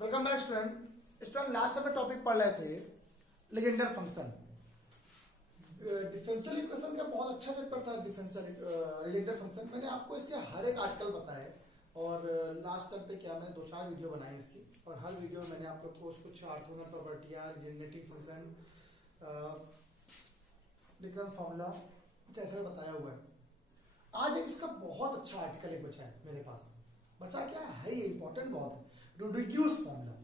Welcome back student last में topic पढ़ रहे थे लीजेंडर फंक्शन। डिफरेंशियल इक्वेशन का बहुत अच्छा चैप्टर था लीजेंडर फंक्शन। मैंने आपको इसके हर एक आर्टिकल बताया और लास्ट टाइम पे क्या मैंने 2-4 वीडियो बनाई इसकी, और हर वीडियो में मैंने आप लोग को कुछ ऑर्थोगोनल प्रॉपर्टियां, लीजेंडेटिव फंक्शन, डिफरेंट फार्मूला कुछ ऐसा बताया हुआ है। आज एक इसका बहुत अच्छा आर्टिकल एक बचा है मेरे पास। बचा क्या है ये इंपॉर्टेंट बहुत है, रोडिग्यूस फॉर्मूला।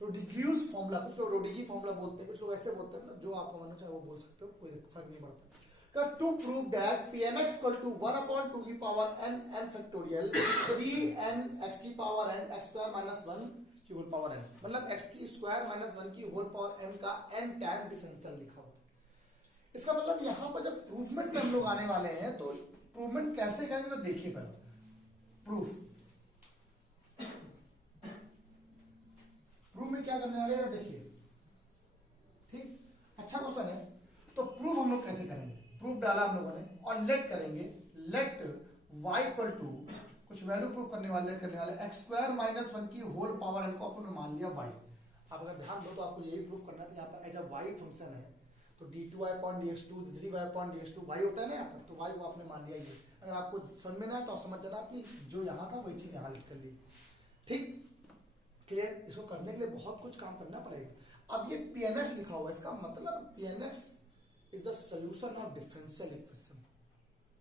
रोडिग्यूस फॉर्मूला, कुछ लोग रोडिगी फॉर्मूला बोलते हैं, कुछ लोग ऐसे बोलते हैं, मतलब जो आपको मानना चाहे वो बोल सकते हो, कोई फर्क नहीं पड़ता। To prove that Pnx equal to 1/2 की power n factorial 3n x की power n x square minus 1 की होल पावर n, मतलब x की स्क्वायर माइनस 1 की होल पावर n का n टाइम डिफरेंशियल लिखा होता है। इसका मतलब यहाँ पर जब प्रूफमेंट में हम लोग आने वाले हैं तो प्रूफमेंट कैसे करेंगे तो देखिए पहले प्रूफ में क्या करने वाले हैं देखिए। ठीक, अच्छा क्वेश्चन है। तो प्रूफ हम लोग कैसे करेंगे, प्रूफ डाला हम लोगों ने और लेट करेंगे। लेट y इक्वल टू कुछ वैल्यू प्रूफ करने वाले, लेट करने वाले x स्क्वायर माइनस 1 की होल पावर n को अपन मान लिया y। आप अगर ध्यान दो तो आपको यही प्रूफ करना था। यहाँ पर एज y फंक्शन है तो d2y upon dx2 d3y upon dx2 y होता है ना यहाँ पर, तो y को आपने मान लिया ये। अगर आपको समझ में ना आए तो आप समझ जाना, आपने जो यहाँ था वही चीज यहाँ लिख कर ली। ठीक, क्लियर। इसको करने के लिए बहुत कुछ काम करना पड़ेगा। अब ये Pnx लिखा हुआ है, इसका मतलब Pnx is the solution of differential equation.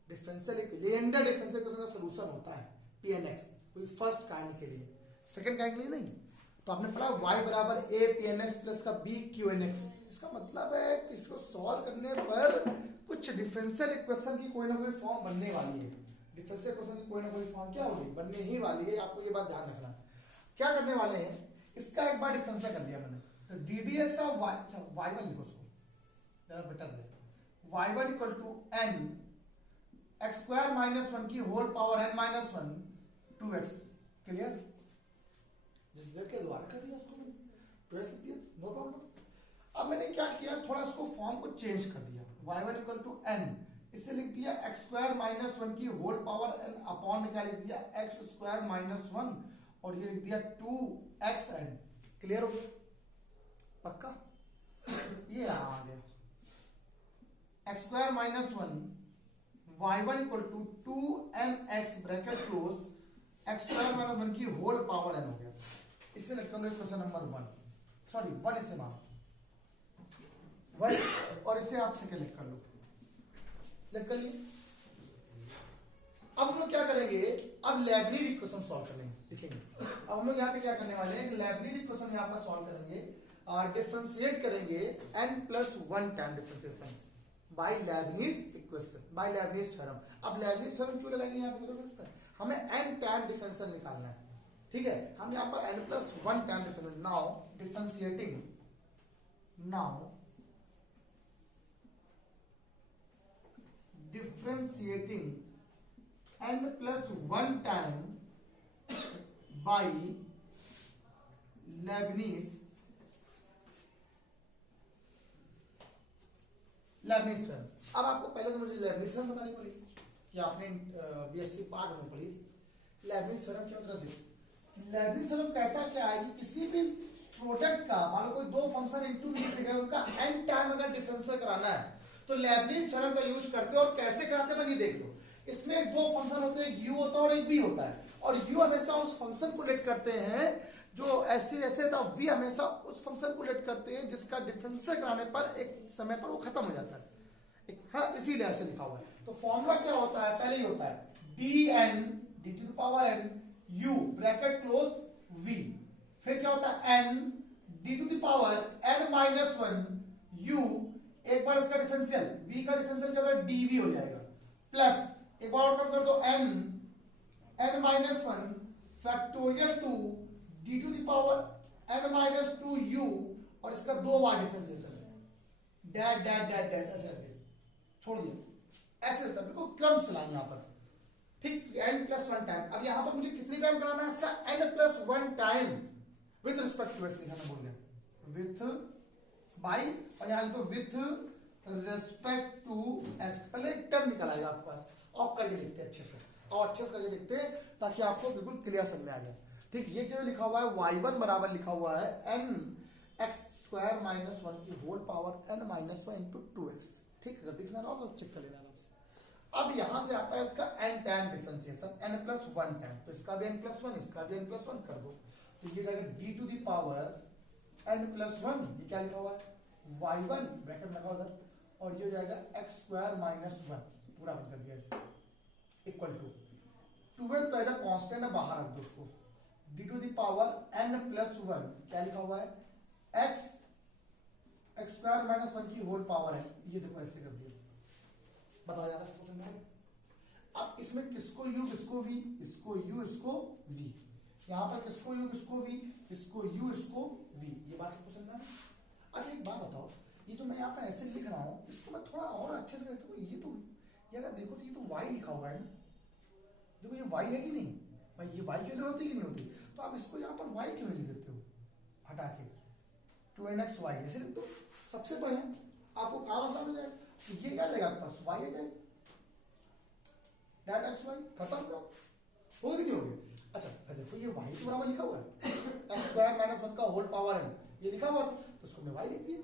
Legender differential equation का सॉल्यूशन होता है Pnx, कोई फर्स्ट काइंड के लिए, सेकंड काइंड के लिए नहीं। तो आपने पढ़ा y बराबर a Pnx प्लस का b Qnx। इसका मतलब है कि इसको सॉल्व करने पर कुछ डिफरेंशियल इक्वेशन की कोई ना कोई फॉर्म बनने वाली है। डिफरेंशियल इक्वेशन की कोई ना कोई फॉर्म क्या होगी, बनने ही वाली है। आपको ये बात ध्यान रखना। क्या करने वाले हैं, इसका एक बार डिफरेंशियल कर लिया मैंने, तो ddx ऑफ y, y1 लिखो उसको ज्यादा बेटर है। y1 equal to n x square minus 1 की whole power n minus 1 2x। Clear, जिस डेट के द्वारा कर दिया उसको मैंने 2x दिया, नो प्रॉब्लम। अब मैंने क्या किया, थोड़ा इसको फॉर्म को चेंज कर दिया। y1 इक्वल टू n, इसे लिख दिया x स्क्वायर माइनस 1 की होल पावर n अपॉन में क्या लिख दिया x स्क्वायर माइनस 1 और ये लिख दिया 2xn। क्लियर हो गया, पक्का। ये आ गया x square minus 1 y1 equal to 2nx bracket close x square minus 1 की होल पावर n हो गया। इससे लिख कर लो क्वेश्चन नंबर 1, सॉरी 1 इसे मान 1 और इसे आप सेकंड लिख कर लो, लिख कर लिए। अब हम लोग क्या करेंगे, अब लेबनीज इक्वेशन सॉल्व करेंगे, देखेंगे। अब हम लोग यहाँ पे क्या करने वाले हैं, लेबनीज इक्वेशन यहाँ पर सॉल्व करेंगे, डिफरेंशिएट करेंगे n+1 time differentiation by Leibniz equation, by Leibniz theorem. अब लेबनीज थ्योरम क्यों लगाएंगे यहाँ पे, हमें n टाइम डिफरेंशियल निकालना है। ठीक है, हम यहाँ पर n+1 time differential. Now differentiating, now differentiating n+1 time by Lebanese theorem. अब आपको पहले तो मुझे लेबनीज थ्योरम बतानी पड़ेगी कि आपने बीएससी पार्ट में पढ़ी थी। लेबनीज थ्योरम क्या होता है, लेबनीज थ्योरम कहता क्या है कि किसी भी प्रोडक्ट का, मान लो कोई दो फंक्शन इंटू दिखे, उनका n टाइम अगर डिफरेंशियल कराना है तो लेबनीज थ्योरम का यूज करते हैं। और कैसे कराते हैं बस ये देख लो। इसमें दो फंक्शन होते हैं, एक u होता है और एक v होता है, और u हमेशा उस फंक्शन को लेट करते हैं जो ऐसे था, v हमेशा उस फंक्शन को लेट करते हैं जिसका डिफरेंशियल कराने पर एक समय पर वो खत्म हो जाता है। हाँ, इसीलिए ऐसे लिखा हुआ है। तो फॉर्मूला क्या होता है, पहले ही होता है dn d to the power n u bracket close v, फिर क्या होता है n d to the power n minus 1 u, एक बार इसका डिफरेंशियल v का डिफरेंशियल क्या होगा dv हो जाएगा, प्लस एक बार और कम कर दो n minus 1 factorial to d to the power n minus 2 u, और इसका 2 बार डिफरेंशिएशन है, डैट डैट डैट डैश ऐसे करके छोड़ दिया, ऐसे रहता है, बिल्कुल क्रम चलाएं यहाँ पर। ठीक, n+1 टाइम। अब यहाँ पर मुझे कितनी टाइम कराना है इसका, n+1 time with respect to x लिखा मैं भूल गया, विथ बाई, और यहाँ लिखो विथ रिस्पेक्ट टू x। पहले एक टर्म निकल आएगा आपके पास, और करके देखते हैं अच्छे से, और अच्छे से करके देखते हैं ताकि आपको बिल्कुल क्लियर समझ में आ जाए। ठीक, ये क्यों लिखा हुआ है, y1 बराबर लिखा हुआ है n x स्क्वायर माइनस 1 की whole power n minus 1 into 2x। ठीक, अगर दिखना ना हो तो चेक कर लेना आराम से। अब यहां से आता है इसका n tan differentiation, n plus 1 tan, तो इसका भी n प्लस 1, इसका भी n प्लस 1 कर दो, तो ये जाएगा d to the power n plus 1, ये क्या लिखा हुआ है y1 ब्रैकेट लगा उधर, और ये हो जाएगा x स्क्वायर माइनस 1 पूरा बंद कर दिया इक्वल टू 12 तो एज कांस्टेंट है, बाहर रख दो उसको, d to the power n plus 1 क्या लिखा हुआ है x स्क्वायर माइनस 1 की होल पावर है, ये देखो ऐसे कर दिया, बताया जाता है सबको समझ। अब इसमें किसको u किसको v, इसको u इसको v, यहाँ पर किसको u किसको v, इसको u इसको v, ये बात सबको समझना है। अच्छा एक बात बताओ, ये जो मैं यहाँ पे ऐसे लिख रहा हूँ इसको मैं थोड़ा और अच्छे से लिखता हूँ, ये अगर देखो तो ये तो y लिखा हुआ है ना, देखो ये y है कि नहीं भाई, ये y की वैल्यू होती कि नहीं होती, तो आप इसको यहाँ पर y क्यों नहीं लिख देते हो हटा के 2nxy ऐसे लिख दो, सबसे बढ़िया आपको काम आसान हो जाएगा। ये क्या लगेगा आपके पास y आ जाएगा, डेट एक्स वाई खत्म करो, हो कि नहीं हो गया। अच्छा देखो ये y के बराबर लिखा हुआ है x स्क्वायर माइनस 1 का होल पावर है, ये लिखा हुआ था तो उसको मैं y लिख दिया।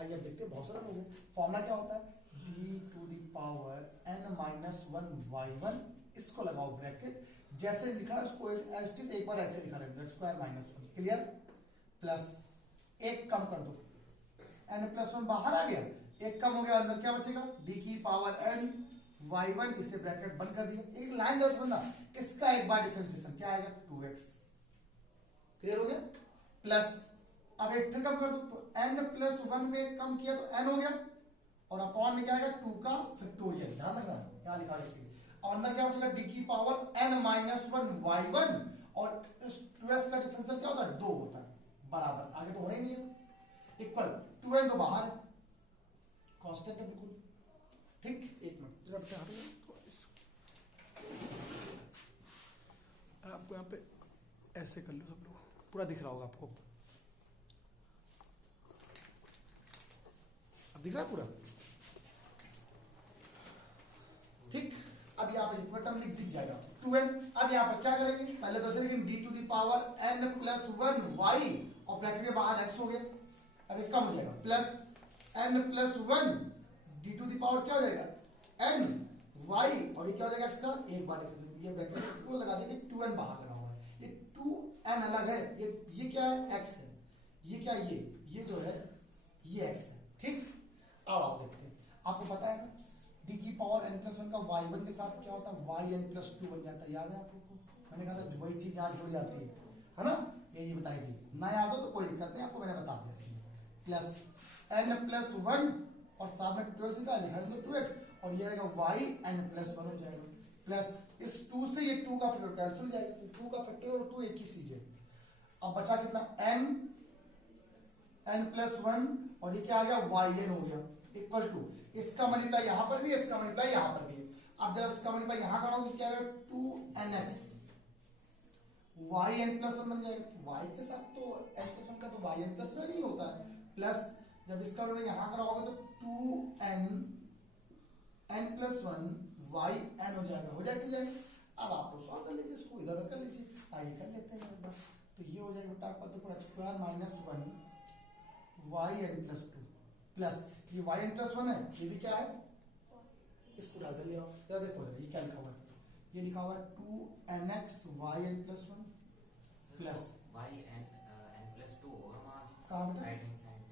आइए देखते हैं, बहुत सारा हो गया। फॉर्मूला क्या होता है, d to the power n minus 1 y1, इसको लगाओ ब्रैकेट, जैसे लिखा है उसको एक बार ऐसे लिखा रहेगा x square minus 1, clear, plus एक कम कर दो, n प्लस 1 बाहर आ गया, एक कम हो गया, अंदर क्या बचेगा d की पावर n y1, इसे ब्रैकेट बंद कर दिया, एक लाइन दर्ज बंदा, इसका एक बार डिफरेंशिएशन क्या आएगा 2x, क्लियर हो गया, प्लस अब एक फिर कम कर दो, तो n प्लस 1 में कम किया तो n हो गया, और अपॉन में क्या आएगा 2 का फैक्टोरियल, ध्यान रखना यहां लिखा है, और अंदर क्या बचेगा d की पावर n माइनस 1 y1, और इस 2x का डिफरेंशियल क्या होता है 2 होता है, बराबर, आगे तो होना ही नहीं है, इक्वल 2n तो बाहर कांस्टेंट है बिल्कुल। ठीक, एक मिनट जरा बता दो आपको, यहाँ पे ऐसे कर लो सब लोग, पूरा दिख रहा होगा आपको, अब दिख रहा है पूरा। ठीक, अब यहाँ पे पूरा टर्म दिख जाएगा 2n। अब यहाँ पर क्या करेंगे, पहले तो ऐसे d to the power n plus 1 y, और ब्रैकेट के बाहर x हो गया, अब एक कम हो जाएगा, plus n plus 1 d to the power क्या हो जाएगा n y, और ये क्या हो जाएगा x का एक बार ये ब्रैकेट को लगा देंगे, 2n बाहर लगा हुआ है, ये 2n अलग है, ये क्या है x है, ये क्या ये जो है ये x है। ठीक, अब आप देखते हैं, आपको पता है ना d की पावर n प्लस 1 का y1 के साथ क्या होता है yn प्लस 2 बन जाता है, याद है आपको, मैंने कहा था वही चीज यहाँ जुड़ जाती है ना, ये बताई थी, ना याद हो तो कोई दिक्कत नहीं, आपको मैंने बता दिया, प्लस n प्लस 1 और साथ में 2x लिखा है 2x, और ये आएगा y n प्लस 1 हो जाएगा, प्लस इस 2 से ये 2 का फैक्टर कैंसिल हो जाएगा, 2 का फैक्टर और 2 एक ही चीज है। अब बचा कितना n प्लस 1, और ये क्या आ गया yn हो गया, इक्वल टू इसका मल्टीप्लाई यहाँ पर भी है, इसका मल्टीप्लाई यहाँ पर भी है। अब जब इसका मल्टीप्लाई यहाँ करोगे क्या आएगा 2nx, yn प्लस 1 बन जाएगा, y के साथ तो n प्लस 1 का तो yn प्लस 1 ही होता है, प्लस जब इसका मतलब यहाँ कराओगे तो 2n n प्लस 1 yn हो जाएगा, हो जाएगा। अब आप लोग सॉल्व कर लीजिए, इसको इधर कर लीजिए, आइए कर लेते हैं एक बार, तो ये हो जाएगा बेटा आपका देखो x square minus 1 yn plus 2, plus ये yn प्लस 1 है, ये भी क्या है, इसको डाल दिया, जरा देखो ये क्या लिखा हुआ है, ये लिखा हुआ है 2nx yn plus 1 plus yn plus 2 होगा कहाँ बेटा, right hand side,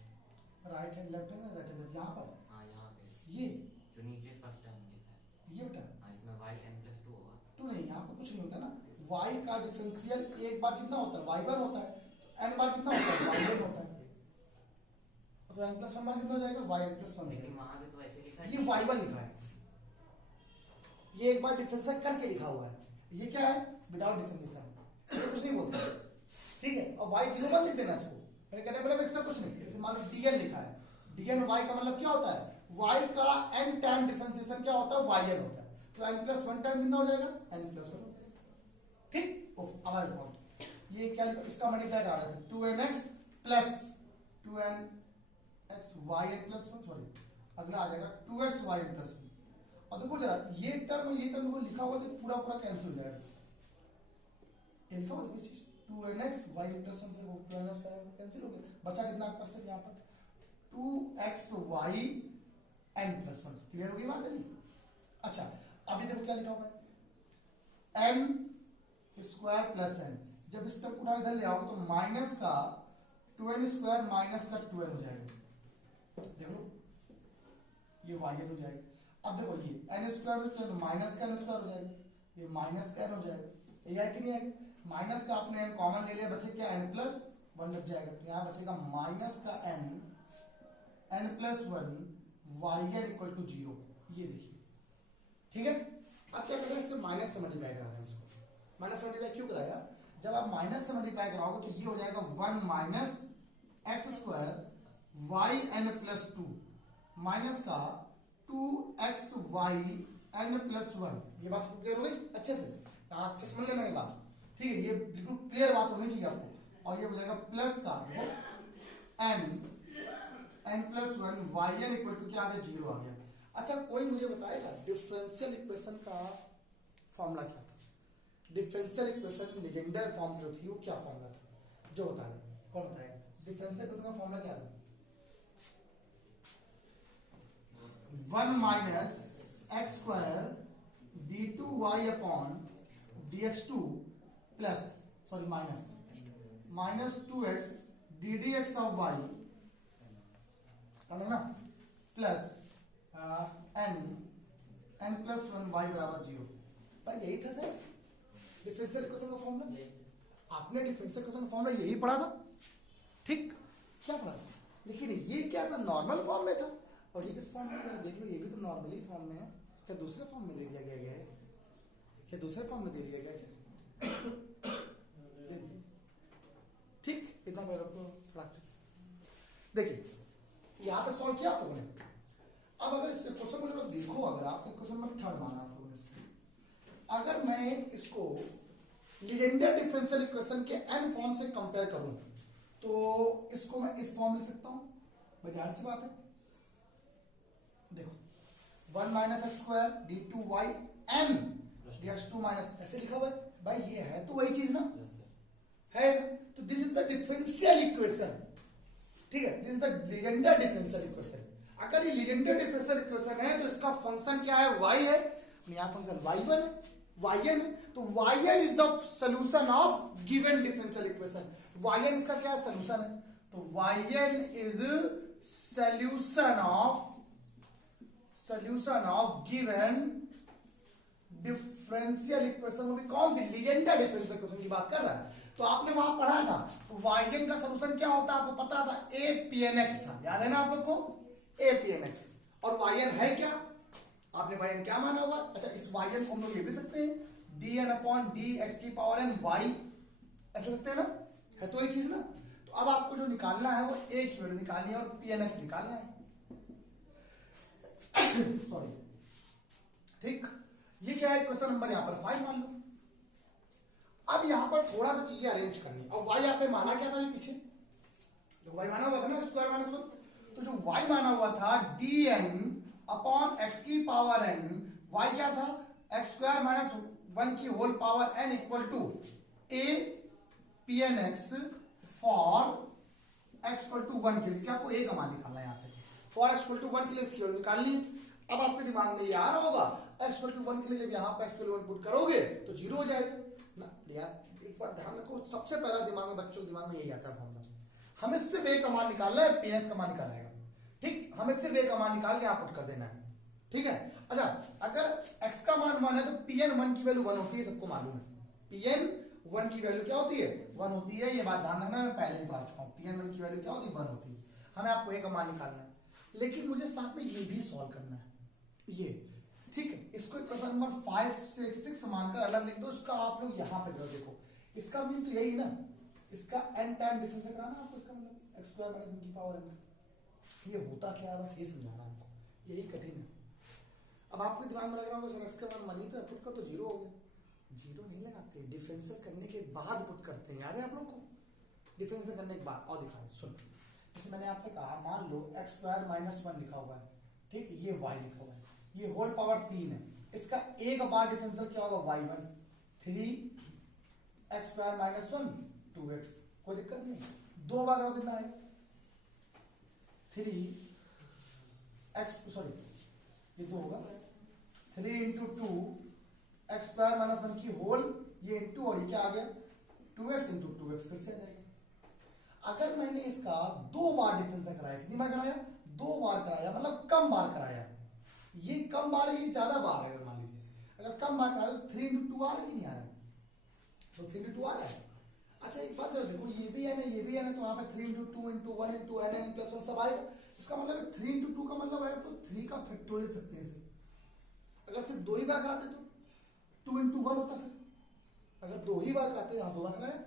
right hand left hand right hand यहाँ पर, हाँ यहाँ पे ये जो नीचे फर्स्ट टर्म लिखा है ये बेटा, हाँ इसमें yn प्लस 2 होगा, तो नहीं यहाँ पर कुछ नहीं होता ना, y का डिफरेंशियल एक बार कितना होता है y1 होता है, तो n बार कितना होता है yn होता है, तो n प्लस 1 बार कितना हो जाएगा yn प्लस 1, लेकिन वहाँ पे तो ऐसे लिखा है, ये y1 लिखा है, ये एक बार डिफरेंशियल करके लिखा हुआ है, ये क्या है विदाउट डिफरेंशिएशन, कुछ नहीं बोलते, ठीक है। और y 0 मत लिख देना इसको, मेरे कहने मतलब इसका कुछ नहीं, जैसे मान लो dn लिखा है, dn y का मतलब क्या होता है, y का n टाइम डिफरेंशिएशन क्या होता है yn होता है, तो n प्लस 1 टाइम कितना हो जाएगा n प्लस 1 हो जाएगा। ठीक, ओके, अब आगे बढ़ो, ये क्या लिखा, इसका मल्टीप्लाई आ रहा था 2nx plus 2nx yn plus 1, sorry अगला आ जाएगा 2x yn प्लस 1, और देखो जरा ये टर्म देखो लिखा हुआ तो पूरा पूरा कैंसिल हो जाएगा, ये लिखा हुआ कोई चीज 2nx y प्लस 1 से 2nx कैंसिल हो गया, बचा कितना आपके पास यहाँ पर 2xy n प्लस 1। क्लियर हो गई बात है नहीं? अच्छा अभी देखो क्या लिखा हुआ है n स्क्वायर प्लस n, जब इस तक पूरा इधर ले आओगे तो माइनस का 2n स्क्वायर माइनस का 2n हो जाएगा। देख लो ये y n हो जाएगा। अब देखो ये n स्क्वायर तो माइनस का n स्क्वायर हो जाएगा, ये माइनस का n हो जाएगा, ये है कि नहीं है? माइनस का आपने n कॉमन ले लिया, बचे क्या n प्लस 1 बच जाएगा, तो यहाँ बचेगा माइनस का n plus 1 yn equal to 0। ये देखिए ठीक है। अब क्या करें, इससे माइनस से मल्टीप्लाई करा रहे हैं इसको। माइनस से मल्टीप्लाई क्यों कराया? जब आप माइनस से मल्टीप्लाई कराओगे तो ये हो जाएगा 1 minus x square y n plus 2 minus का 2xy n प्लस 1। ये बात क्लियर हो गई अच्छे से? अच्छे समझ लेना ये बात, ठीक है? ये बिल्कुल क्लियर बात होनी चाहिए आपको। और ये हो जाएगा प्लस का n plus 1 yn equal to क्या आ गया 0 आ गया। अच्छा कोई मुझे बताएगा डिफरेंशियल इक्वेशन का फॉर्मूला क्या था? डिफरेंशियल इक्वेशन लीजेंडर फॉर्म जो थी वो क्या फॉर्मूला था? जो बता रहे कौन बताएगा? डिफरेंशियल इक्वेशन का फॉर्मूला क्या था? 1 minus x square d2y upon dx2 plus sorry minus 2x ddx of y है ना प्लस n प्लस 1 y बराबर 0। भाई यही था सर डिफरेंशियल इक्वेशन का फॉर्मूला। आपने डिफरेंशियल इक्वेशन का फॉर्मूला यही पढ़ा था, ठीक? क्या पढ़ा था? लेकिन ये क्या था, नॉर्मल फॉर्म में था। और ये किस फॉर्म में? देख लो ये भी तो नॉर्मली फॉर्म में है। क्या दूसरे फॉर्म में दे दिया गया है? क्या दूसरे फॉर्म में दे दिया गया क्या? ठीक, इतना मेरे को देखिए यहाँ तक सॉल्व किया आप लोगों ने। अब अगर इस क्वेश्चन को जरा देखो, अगर आपको क्वेश्चन नंबर 3 माना आप लोगों ने, अगर मैं इसको लीजेंडर डिफरेंशियल इक्वेशन के n फॉर्म से कंपेयर करूं तो इसको मैं इस फॉर्म लिख सकता हूं। जाहिर सी बात है, देखो 1 minus x square d2y n dx2 minus ऐसे लिखा हुआ है। भाई ये है तो वही चीज ना है, तो this is the differential equation, ठीक है? This is the Legender differential equation. अगर ये लीजेंडर डिफरेंशियल इक्वेशन है तो इसका फंक्शन क्या है? y है, यहाँ फंक्शन y1 है, yn है, तो yn is the solution of given differential equation. yn इसका क्या है? सॉल्यूशन है, तो yn is solution of given differential equation. वो भी कौन सी? लीजेंडर डिफरेंशियल इक्वेशन की बात कर रहा है। तो आपने वहां पढ़ा था, तो yn का सॉल्यूशन क्या होता है आपको पता था? apnx था, याद है ना आप लोग को? apnx। और yn है क्या? आपने yn क्या माना हुआ? अच्छा इस yn को हम लोग ये भी सकते हैं dn अपॉन dx की पावर n y, ऐसे सकते हैं ना? है तो ये चीज ना। तो अब आपको जो निकालना है वो a की वैल्यू निकालनी है और pnx निकालना है। सॉरी, ठीक? ये क्या है? क्वेश्चन नंबर यहाँ पर 5 मान लो। अब यहाँ पर थोड़ा सा चीजें अरेंज करनी। और y यहाँ पे माना क्या था अभी पीछे? जो y माना हुआ था ना स्क्वायर माइनस 1, तो जो y माना हुआ था dn अपॉन x की पावर n, y क्या था? x स्क्वायर माइनस 1 की whole power n equal to a pnx for x equal to 1 के लिए। क्या आपको a का मान निकालना है यहाँ से? फॉर x इक्वल टू 1 के लिए इसकी वैल्यू निकालनी है। अब आपके दिमाग में ये आ रहा होगा x इक्वल टू 1 के लिए जब यहाँ पर x इक्वल टू 1 पुट करोगे तो 0 हो जाएगा ना। यार एक बार ध्यान रखो, सबसे पहला दिमाग में बच्चों के दिमाग में यही आता है फॉर्मूला। हमें सिर्फ a का मान निकालना है, pnx का मान निकालना है, ठीक? हमें सिर्फ a का मान निकाल के यहाँ पुट कर देना है, ठीक है? अच्छा अगर x का मान 1 है तो pn 1 की वैल्यू 1 होती है, सबको मालूम है। pn 1 की वैल्यू क्या होती है? 1 होती है। ये बात ध्यान रखना, मैं पहले ही पढ़ा चुका हूँ। pn 1 की वैल्यू क्या होती है? 1 होती है। हमें आपको a का मान निकालना है, लेकिन मुझे साथ में ये भी सॉल्व करना है, ये, ठीक है? इसको क्वेश्चन नंबर 5 से 6 मानकर अलग लिख दो। इसका आप लोग यहाँ पे देखो, इसका मीन तो यही ना, इसका n टाइम डिफरेंस कराना आपको। इसका मतलब x स्क्वायर माइनस 1 की पावर n, ये होता क्या है बस ये समझाना हमको, यही कठिन है। अब आपके दिमाग में लग रहा होगा सर x का मान मनी तो पुट कर तो 0 हो गया। 0 नहीं लगाते, डिफरेंशियल करने के बाद पुट करते हैं, याद है आप लोग को? डिफरेंशियल करने के बाद। और दिखा सुन, जैसे मैंने आपसे कहा मान लो x स्क्वायर माइनस 1 लिखा हुआ है, ठीक? ये y लिखा हुआ है, ये होल पावर 3 है। इसका एक बार डिफरेंशियल क्या होगा? y1 3 x square minus 1 2x, कोई दिक्कत नहीं। 2 बार करो कितना आएगा 3x, सॉरी ये 2 होगा 3 इंटू 2 एक्स स्क्वायर माइनस 1 की होल, ये इंटू और ये क्या आ गया 2x इंटू 2x, फिर से आ जाएगा। अगर मैंने इसका 2 बार डिफरेंस कराया, कितनी बार कराया 2 बार कराया, मतलब कम बार कराया, ये कम बार है ये ज्यादा बार है। अगर मान लीजिए अगर कम बार कराया तो 3 इंटू 2 आ रहा है कि नहीं आ रहा है, तो 3 इंटू 2 आ रहा है। अच्छा एक बात जरा देखो, ये भी है ना ये भी है ना, तो वहाँ पे 3 into 2 into 1 into n plus 1 सब आएगा। इसका मतलब 3 इंटू 2 का मतलब है तो 3 का फैक्टोरियल सकते हैं इसे। अगर सिर्फ 2 ही बार कराते तो 2 इंटू 1 होता, फिर अगर 2 ही बार कराते यहाँ 2 बार कराया,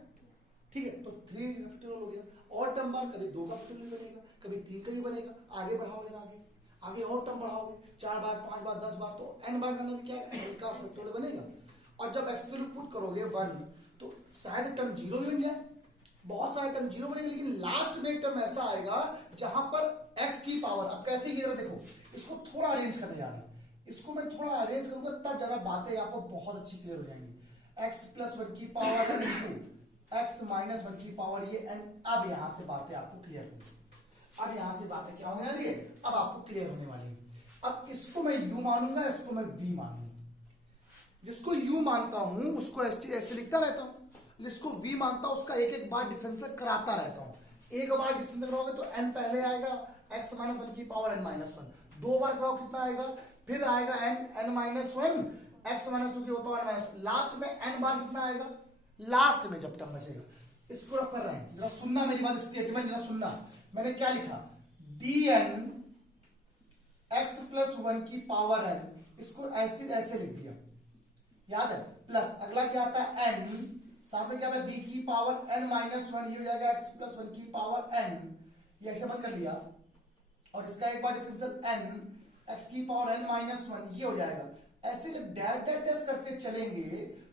ठीक है, तो 3 फैक्टोरियल हो गया। और टर्म बार कभी 2 का फैक्टोरियल बनेगा, कभी 3 का ही बनेगा, आगे बढ़ाओगे ना आगे आगे और टर्म बढ़ाओगे 4 बार 5 बार 10 बार, तो n बार करने में क्या है n का फैक्टोरियल बनेगा। और जब x की वैल्यू पुट करोगे 1 तो शायद टर्म 0 भी बन जाए, बहुत सारे टर्म 0 बनेंगे, लेकिन लास्ट में एक टर्म ऐसा आएगा जहां पर x की पावर, अब कैसे गिर रहा देखो, इसको थोड़ा अरेंज करने जा रहा है, इसको मैं थोड़ा अरेंज करूंगा तब ज्यादा बातें आपको बहुत अच्छी क्लियर हो जाएंगी। x प्लस 1 की power n into x minus 1 की पावर ये n, अब यहां से बातें आपको क्लियर होंगी। अब यहां से बातें क्या होने वाली है, अब आपको क्लियर होने वाली है। अब इसको मैं u मानूंगा, इसको मैं v मानूंगा। जिसको u मानता हूं उसको ऐसे लिखता रहता हूं, जिसको v मानता हूं उसका एक एक बार डिफरेंस कराता रहता हूं। एक बार डिफरेंस कराओगे तो n पहले आएगा x माइनस 1 की पावर n माइनस 1, 2 बार कराओ कितना आएगा, फिर आएगा n माइनस 1 x माइनस 2 की पावर माइनस, लास्ट में n बार कितना आएगा, लास्ट में जब टर्म बचेगा। इसको रख कर रहे हैं, जरा सुनना मेरी बात, स्टेटमेंट जरा सुनना। मैंने क्या लिखा dn x प्लस 1 की पावर n, इसको ऐसे लिख दिया, याद है, प्लस अगला क्या आता है n, साथ में क्या था d की पावर n माइनस 1, ये हो जाएगा x प्लस 1 की पावर n, ये ऐसे बंद कर लिया। और इसका एक बार डिफरेंशियल n x की पावर n माइनस 1, ये हो जाएगा। ऐसे जब डैट करते चलेंगे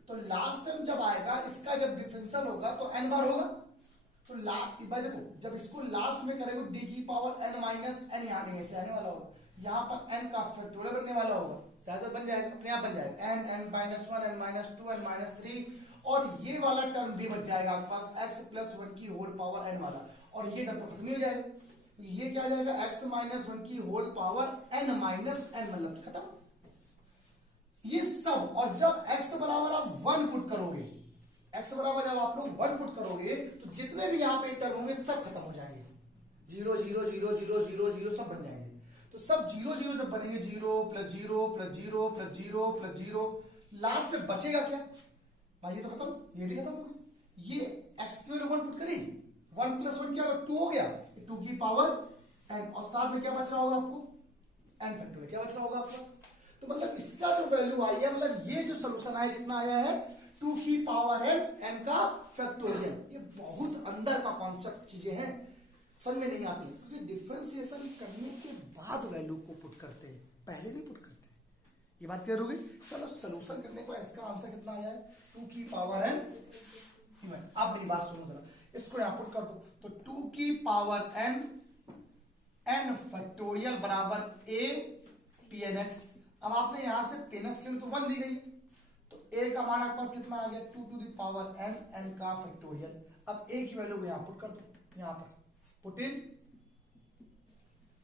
तो लास्ट टर्म जब आएगा इसका जब डिफरेंशियल होगा तो n बार होगा, तो लास्ट बार देखो जब इसको लास्ट में करेंगे d की पावर n माइनस n, यहाँ कहीं ऐसे आने वाला होगा, यहाँ पर n का फैक्टोरियल बनने वाला होगा, शायद बन जाएगा, अपने आप बन जाएगा n minus 1 n minus 2 n minus 3, और ये वाला टर्म भी बच जाएगा आपके पास x प्लस 1 की होल पावर n वाला, और ये टर्म तो खत्म ही हो जाएगा। ये क्या हो जाएगा x माइनस 1 की whole power n minus n, मतलब खत्म ये सब। और जब x बराबर आप 1 पुट करोगे, x बराबर जब आप लोग 1 पुट करोगे तो जितने भी यहाँ पे टर्म होंगे सब खत्म हो जाएंगे, 0 0 0 0 0 0 सब बन जाएंगे। तो सब 0 0 जब बनेंगे 0 plus 0 plus 0 plus 0 plus 0, last में बचेगा क्या भाई, ये तो खत्म, ये भी खत्म हो गया। ये x की वैल्यू 1 पुट करें, 1 प्लस 1 क्या 2 हो गया, 2 की पावर n, और साथ में क्या बच रहा होगा आपको n फैक्टोरियल, क्या बच रहा होगा आपके पास। तो मतलब इसका जो वैल्यू आई है, मतलब ये जो सोल्यूशन आया कितना आया है 2 की पावर n का फैक्टोरियल। ये बहुत अंदर का कॉन्सेप्ट चीजें हैं, समझ में नहीं आती, क्योंकि डिफरेंशिएशन करने के बाद वैल्यू को पुट करते हैं, पहले नहीं पुट करते। ये बात क्लियर हो गई। चलो सोल्यूशन करने पर इसका आंसर कितना आया है 2 की पावर n। अब मेरी बात सुनो जरा, इसको यहां पुट कर दो, तो 2 की पावर n n फैक्टोरियल बराबर a pnx। अब आपने यहां से pnx के लिए तो 1 दी गई, तो a का मान आपके पास कितना आ गया 2 to the power n n का फैक्टोरियल। अब a की वैल्यू को यहां पुट कर दो, यहां पर पुट इन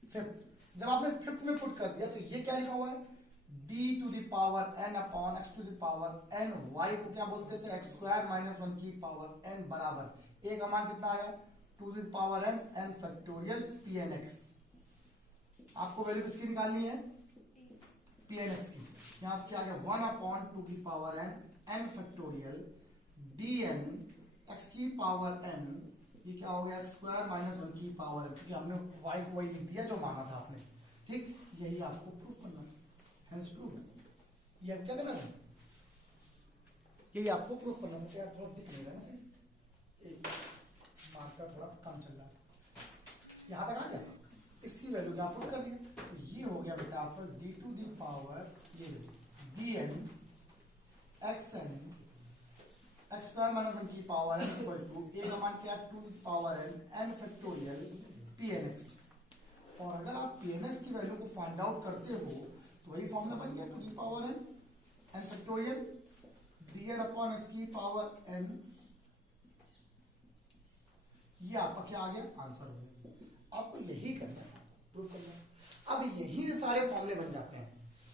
फिफ्थ। जब आपने फिफ्थ में पुट कर दिया तो ये क्या लिखा हुआ है d to the power n upon x to the power n, y को क्या बोलते थे x स्क्वायर माइनस 1 की पावर n बराबर a का मान कितना आया 2 to the power n n factorial pnx। आपको वैल्यू किसकी निकालनी है pnx की, यहां से क्या आ गया 1 अपॉन 2 की power n n factorial dn x की पावर n, ये क्या हो गया x स्क्वायर माइनस 1 की पावर n, क्योंकि हमने y को वही लिख दिया जो माना था आपने, ठीक। यही आपको प्रूफ करना है, हेंस प्रूफ। ये क्या करना था, यही आपको प्रूफ करना था। यार थोड़ा दिख नहीं रहा ना सही से, एक मार्कर थोड़ा कम चल रहा है, यहां तक आ गया, इसकी वैल्यू यहाँ पुट कर दी, तो ये हो गया बेटा आपका d टू दी पावर ये dn xn x square minus 1 की power n equal to a का मान क्या 2 की power n n factorial pnx। और अगर आप pnx की वैल्यू को फाइंड आउट करते हो तो वही फॉर्मूला बन गया 2 की power n n factorial dn upon x की पावर n ये आपका क्या आ गया, आंसर हो गया। आपको यही करना है, प्रूफ करना है। अब यही से सारे फॉर्मूले बन जाते हैं।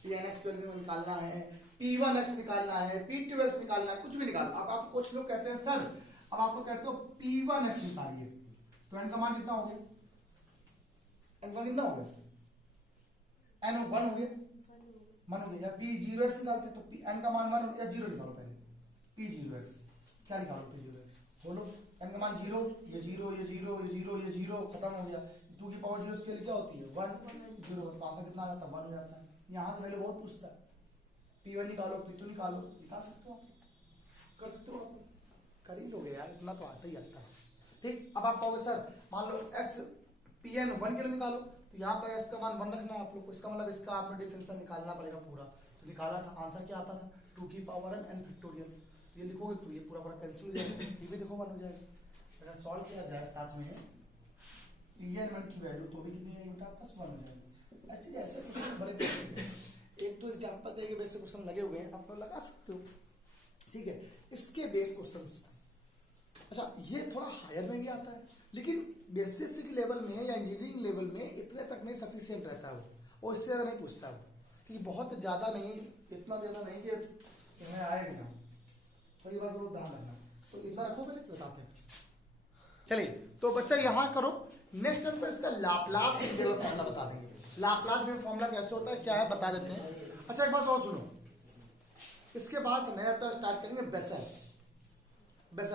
Pnx की वैल्यू निकालना है, P1x निकालना है, P2x निकालना है, कुछ भी निकालना। अब आप कुछ लोग कहते हैं सर, अब आप लोग कहते हो P1x निकालिए, तो n का मान कितना हो गया, n का कितना हो गया, n 1 हो गया, 1 हो गया। या P0x निकालते तो n का मान 1 या 0 निकालो पहले, P0x क्या निकालो, P0x बोलो, n का मान 0, ये 0 ये 0 ये 0 ये 0 खत्म हो गया। 2 की पावर 0 स्केल क्या होती है 1, 0 तो आंसर कितना आ जाता है 1 हो जाता है। यहाँ से वैल्यू बहुत पूछता है, P1 निकालो P2 निकालो, निकाल सकते हो आप, कर सकते हो आप, कर ही लोगे यार, इतना तो आता ही आता है। ठीक, अब आप कहोगे सर मान लो x Pn 1 के लिए निकालो, तो यहाँ पर x का मान 1 रखना है आप लोग को, इसका मतलब इसका आपने डिफरेंशियल निकालना पड़ेगा पूरा। तो निकाला था, आंसर क्या आता था 2 की पावर n फैक्टोरियल। ये लिखोगे तो ये पूरा पूरा कैंसिल हो जाएगा, ये भी देखो 1 हो जाएगा। अगर सॉल्व किया जाए साथ में Pn1 की वैल्यू तो भी कितनी आएगी बेटा, आपका 1 हो जाएगा। एक्चुअली ऐसे क्वेश्चन बड़े एक तो एग्जांपल देके बेसिक क्वेश्चन लगे हुए हैं, आप लोग लगा सकते हो, ठीक है। इसके बेस क्वेश्चंस, अच्छा ये थोड़ा हायर में भी आता है, लेकिन बेसिक लेवल में या इंजीनियरिंग लेवल में इतने तक में सफिशिएंट रहता है वो, और इससे ज़्यादा नहीं पूछता है कि बहुत ज़्यादा नहीं, इतना ज़्यादा नहीं कि तुम्हें आए भी ना, तो ये बात वो ध्यान रखना। तो इतना रखो, पहले बताते हैं। चलिए तो बच्चा यहाँ करो, नेक्स्ट टाइम पर इसका लाप्लास इंटीग्रल फॉर्मूला बता देंगे। लाप्लास इंटीग्रल फॉर्मूला कैसे होता है, क्या है, बता देते हैं। अच्छा एक बात और सुनो, इसके बाद नया स्टार्ट करेंगे बेसल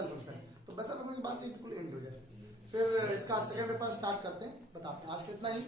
फंक्शन। तो बेसल फंक्शन की बात बिल्कुल एंड हो जाए, फिर इसका सेकंड पेपर स्टार्ट करते हैं, बताते हैं। आज कितना ही